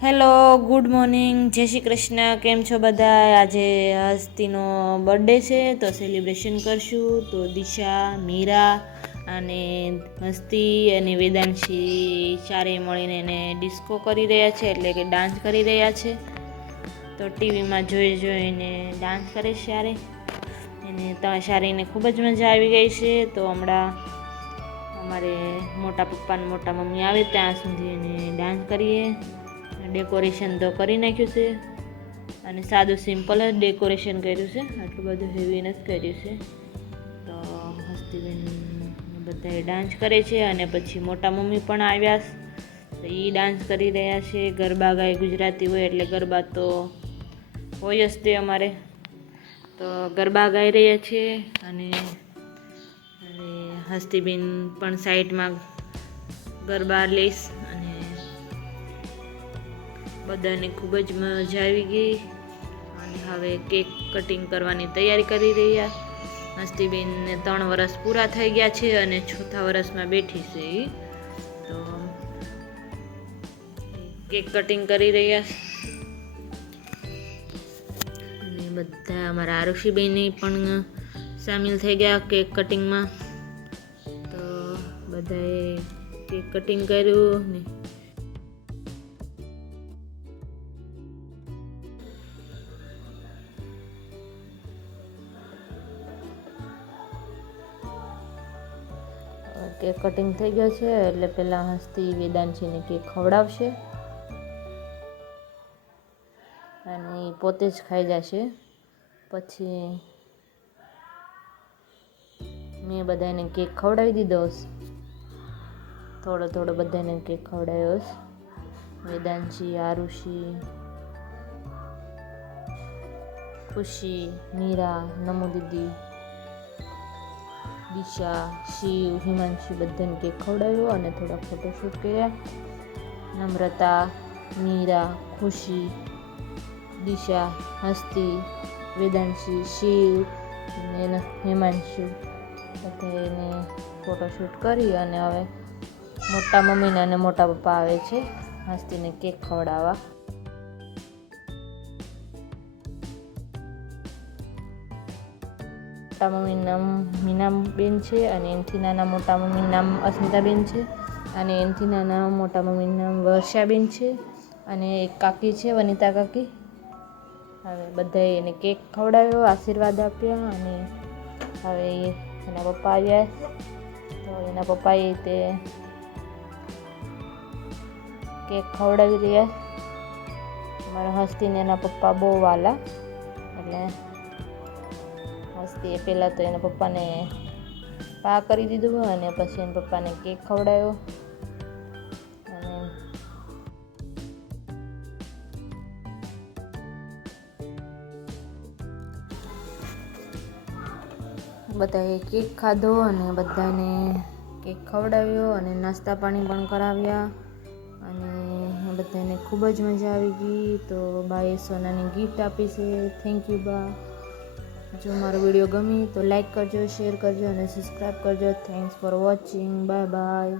Hello, good morning, જય શ્રી કૃષ્ણ. કેમ છો બધા? આજે હસ્તીનો બર્થડે છે તો સેલિબ્રેશન કરશું. તો દિશા, મીરા અને હસ્તી અને વેદાંશી ચારેય મળીને એને ડિસ્કો કરી રહ્યા છે, એટલે કે ડાન્સ કરી રહ્યા છે. તો ટીવીમાં જોઈને ડાન્સ કરે છે સારે એને સારીને ખૂબ જ મજા આવી ગઈ છે. તો હમણાં અમારે મોટા પપ્પા અને મોટા મમ્મી આવે ત્યાં સુધી એને ડાન્સ કરીએ. ડેકોરેશન તો કરી નાખ્યું છે અને સાદું સિમ્પલ જ ડેકોરેશન કર્યું છે, આટલું બધું હેવી નથી કર્યું છે. તો હસ્તીબેન બધાએ ડાન્સ કરે છે અને પછી મોટા મમ્મી પણ આવ્યા તો એ ડાન્સ કરી રહ્યા છે. ગરબા ગાય, ગુજરાતી હોય એટલે ગરબા તો હોય જ તે અમારે. તો ગરબા ગાઈ રહ્યા છે અને હસ્તીબેન પણ સાઈડમાં ગરબા લઈશ અને બધાને ખૂબ જ મજા આવી ગઈ. અને હવે કેક કટિંગ કરવાની તૈયારી કરી રહ્યા. હસ્તીબેનને 3 વર્ષ પૂરા થઈ ગયા છે અને 4થા વર્ષમાં બેઠી છે એ. તો કેક કટિંગ કરી રહ્યા અને બધા અમારા આરુષીબેન પણ સામેલ થઈ ગયા કેક કટિંગમાં. તો બધાએ કેક કટિંગ કર્યું ને કેક કટિંગ થઈ ગયો છે એટલે પહેલાં હસ્તી વેદાંશીને કેક ખવડાવશે અને એ પોતે જ ખાઈ જશે. પછી મેં બધાને કેક ખવડાવી દીધો. થોડો બધાને કેક ખવડાવ્યો. વેદાંશી, આરુષી, ખુશી, મીરા, નમુ દીદી, દિશા, શિવ, હિમાંશી બધાને કેક ખવડાવ્યો અને થોડા ફોટોશૂટ કર્યા. નમ્રતા, મીરા, ખુશી, દિશા, હસ્તી, વેદાંશી, શિવ અને હિમાંશુ બધાને ફોટોશૂટ કરી અને હવે મોટા મમ્મીને અને મોટા પપ્પા આવે છે હસ્તીને કેક ખવડાવવા. મોટા મમ્મીનું નામ મીનાબેન છે અને એનાથી નાના મોટા મમ્મીનું નામ અસ્મિતાબેન છે અને એનાથી નાના મોટા મમ્મીનું નામ વર્ષાબેન છે અને એક કાકી છે વનિતા કાકી. હવે બધાએ એને કેક ખવડાવ્યો, આશીર્વાદ આપ્યા અને હવે એના પપ્પા આવ્યા. તો એના પપ્પાએ તે કેક ખવડાવી રહ્યા. અમારા હસ્તીને એના પપ્પા બહુ વાલા, એટલે હસ્તીએ પહેલાં તો એના પપ્પાને પા કરી દીધું અને પછી એના પપ્પાને કેક ખવડાવ્યો. અને બધાએ કેક ખાધો અને બધાને કેક ખવડાવ્યો અને નાસ્તા પાણી પણ કરાવ્યા અને બધાને ખૂબ જ મજા આવી ગઈ. તો બાએ સોનાની ગિફ્ટ આપી છે. થેન્ક યુ બા. જો મારો વિડીયો ગમે તો લાઈક કરજો, શેર કરજો અને સબસ્ક્રાઈબ કરજો. Thanks for watching. Bye bye.